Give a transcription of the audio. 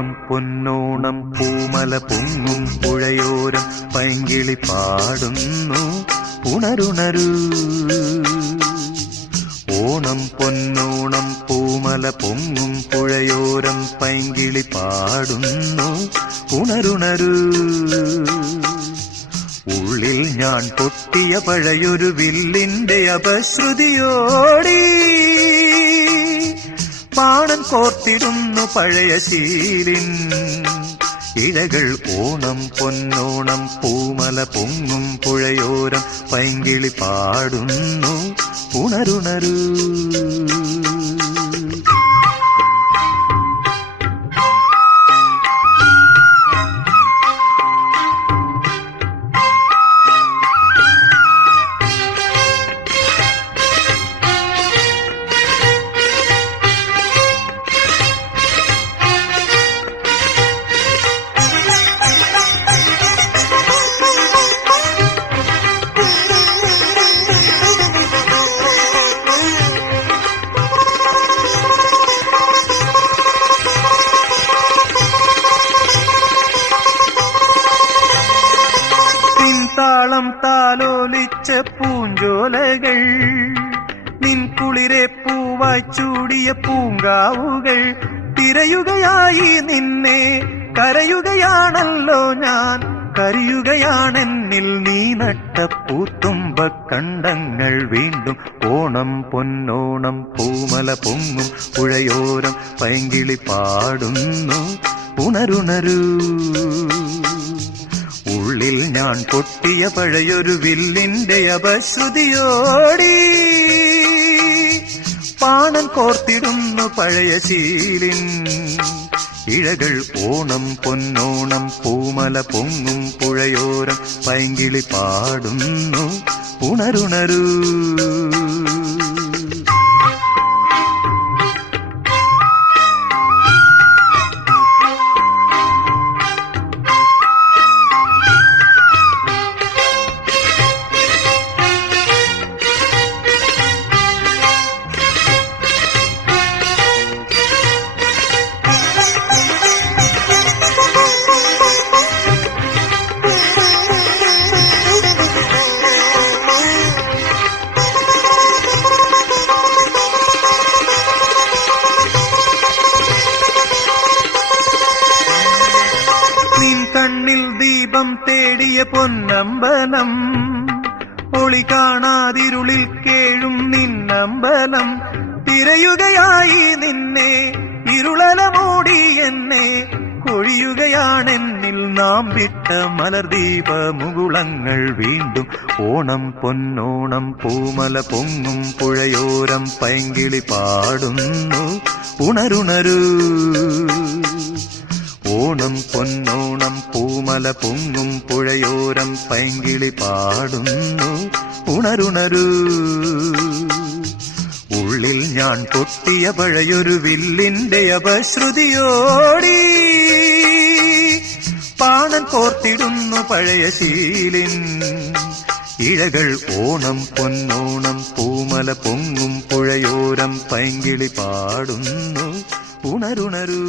ഓണം പൊന്നോണം പൂമല പൊങ്ങും പുഴയോരം പൈങ്കിളി പാടുന്നു ഉണരുണരൂ. ഓണം പൊന്നോണം പൂമല പൊങ്ങും പുഴയോരം പൈങ്കിളി പാടുന്നു ഉണരുണരൂ. ഉള്ളിൽ ഞാൻ പൊട്ടിയ പഴയൊരു വില്ലിന്റെ അപശ്രുതിയോടി പാണൻ കോർത്തിടുന്നു പഴയ ശീലിൻ ഇഴകൾ. ഓണം പൊന്നോണം പൂമല പൊങ്ങും പുഴയോരം പൈങ്കിളി പാടുന്നു ഉണരുണരൂ. താളം താലോലിച്ച പൂഞ്ചോലകൾ, നിൻ കുളിരെ പൂവായി ചൂടിയ പൂങ്കാവുകൾ, തിരയുകയായി നിന്നെ കരയുകയാണല്ലോ ഞാൻ. കരയുകയാണെന്നിൽ നീ നട്ട പൂത്തുമ്പ കണ്ടങ്ങൾ വീണ്ടും. ഓണം പൊന്നോണം പൂമല പൊങ്ങും പുഴയോരം പൈങ്കിളി പാടുന്നു ഉണരുണരൂ. ഉള്ളിൽ ഞാൻ പൊട്ടിയ പഴയൊരു വില്ലിന്റെ അപശ്രുതിയോടി പാണൻ കോർത്തിടുന്നു പഴയ ശീലിൻ ഇഴകൾ. ഓണം പൊന്നോണം പൂമല പൊങ്ങും പുഴയോരം പൈങ്കിളി പാടുന്നു ഉണരുണരൂ. കണ്ണിൽ ദീപം തേടിയ പൊന്നമ്പലം, ഒളി കാണാതിരുളിൽ കേഴും നിന്നമ്പലം, തിരയുകയായി നിന്നെ ഇരുളല മൂടി എന്നെ കൊഴിയുകയാണെന്നിൽ നാം വിട്ട മലർദീപ മുകുളങ്ങൾ വീണ്ടും. ഓണം പൊന്നോണം പൂമല പൊങ്ങും പുഴയോരം പൈങ്കിളി പാടുന്നു ഉണരുണരൂ. ഓണം പൊന്നോണം പൂമല പൊങ്ങും പുഴയോരം പൈങ്കിളി പാടുന്നു ഉണരുണരൂ. ഉള്ളിൽ ഞാൻ പൊട്ടിയ പഴയൊരു വില്ലിന്റെ അപശ്രുതിയോടി പാണൻ കോർത്തിടുന്നു പഴയ ശീലിൻ ഇഴകൾ. ഓണം പൊന്നോണം പൂമല പൊങ്ങും പുഴയോരം പൈങ്കിളി പാടുന്നു ഉണരുണരൂ.